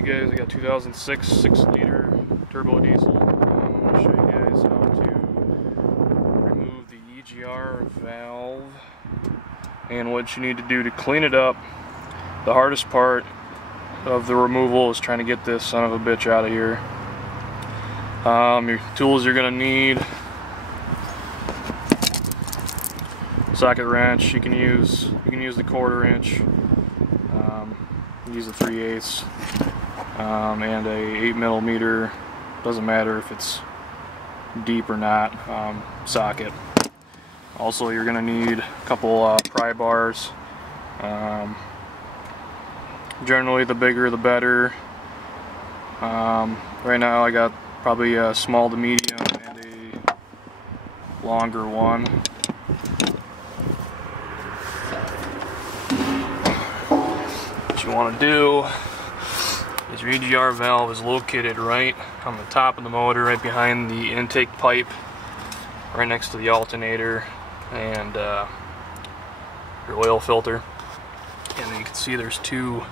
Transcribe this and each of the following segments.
Hey guys, I got 2006 6-liter turbo diesel. I'm going to show you guys how to remove the EGR valve and what you need to do to clean it up. The hardest part of the removal is trying to get this son of a bitch out of here. Your tools you're going to need: socket wrench. You can use the 1/4 inch. Use a 3/8 and a 8mm. Doesn't matter if it's deep or not. Socket. Also, you're gonna need a couple pry bars. Generally, the bigger the better. Right now, I got probably a small to medium and a longer one. What you want to do is your EGR valve is located right on the top of the motor, right behind the intake pipe, right next to the alternator and your oil filter. And you can see there's two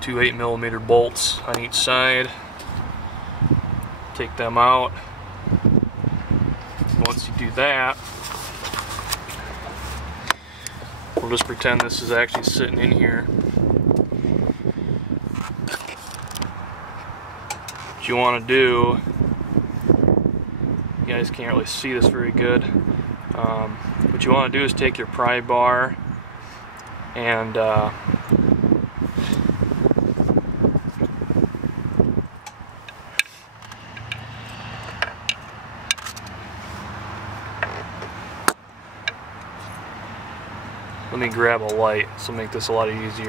8mm bolts on each side. Take them out. Once you do that, we'll just pretend this is actually sitting in here. What you want to do, you guys can't really see this very good, what you want to do is take your pry bar and let me grab a light, this will make this a lot easier.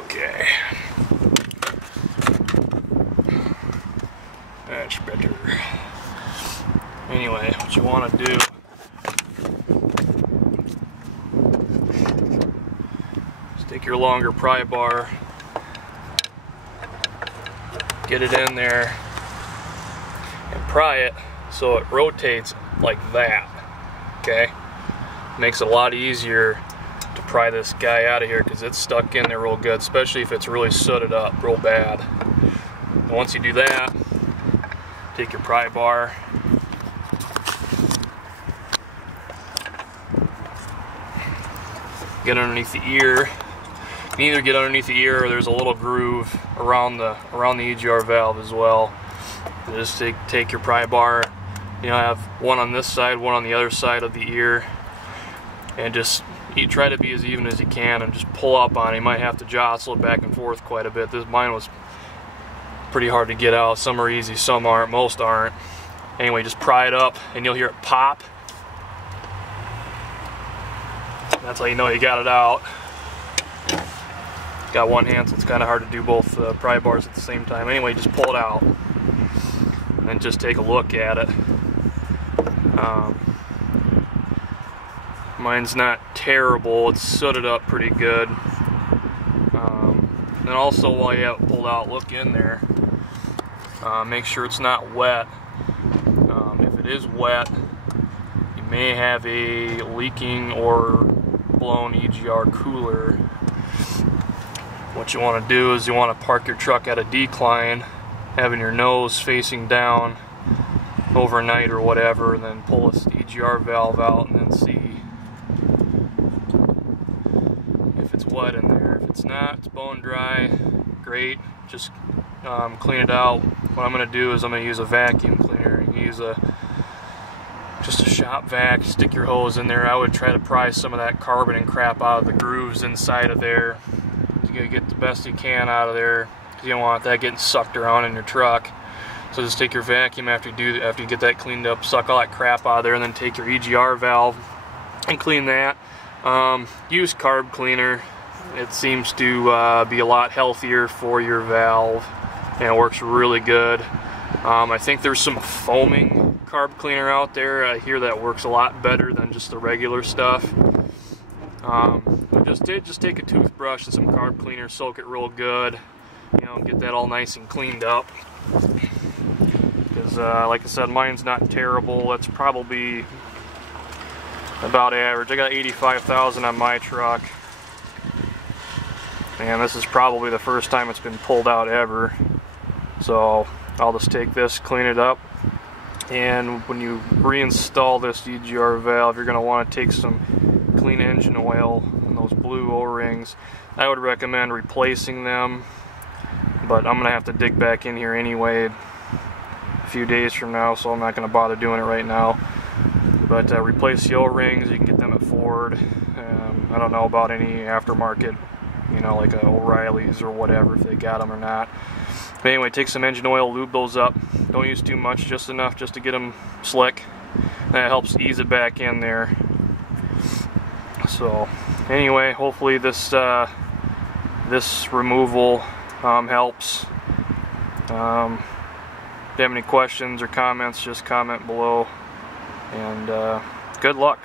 Okay. That's better. Anyway, what you want to do is take your longer pry bar, get it in there, and pry it so it rotates like that. Okay? Makes it a lot easier to pry this guy out of here because it's stuck in there real good, especially if it's really sooted up real bad. And once you do that, take your pry bar, get underneath the ear. You can either get underneath the ear or there's a little groove around the EGR valve as well. You just take your pry bar, you know, have one on this side, one on the other side of the ear, and just you try to be as even as you can and just pull up on it. You might have to jostle it back and forth quite a bit. Mine was pretty hard to get out. Some are easy, some aren't, most aren't. Anyway, just pry it up and you'll hear it pop. That's how you know you got it out. Got one hand, so it's kind of hard to do both pry bars at the same time. Anyway, just pull it out and then just take a look at it. Mine's not terrible, it's sooted up pretty good. And also, while you have it pulled out, look in there. Make sure it's not wet. If it is wet, you may have a leaking or blown EGR cooler. What you want to do is you want to park your truck at a decline, having your nose facing down overnight or whatever, and then pull this EGR valve out and then see if it's wet in there. If it's not, it's bone dry, great. Just clean it out. What I'm going to do is I'm going to use a vacuum cleaner. You can use just a shop vac, stick your hose in there. I would try to pry some of that carbon and crap out of the grooves inside of there. You got to get the best you can out of there, because you don't want that getting sucked around in your truck. So just take your vacuum after you get that cleaned up, suck all that crap out of there, and then take your EGR valve and clean that. Use carb cleaner. It seems to be a lot healthier for your valve, and it works really good. I think there's some foaming carb cleaner out there. I hear that works a lot better than just the regular stuff. Just take a toothbrush and some carb cleaner, soak it real good, you know, get that all nice and cleaned up. Because like I said, mine's not terrible. It's probably about average. I got 85,000 on my truck, and this is probably the first time it's been pulled out ever. So I'll just take this, clean it up, and when you reinstall this EGR valve, you're going to want to take some clean engine oil and those blue O-rings. I would recommend replacing them, but I'm going to have to dig back in here anyway a few days from now, so I'm not going to bother doing it right now. But replace the O-rings. You can get them at Ford. I don't know about any aftermarket, you know, like O'Reilly's or whatever, if they got them or not. But anyway, take some engine oil, lube those up. Don't use too much, just enough just to get them slick. That helps ease it back in there. So anyway, hopefully this this removal helps. If you have any questions or comments, just comment below. And good luck.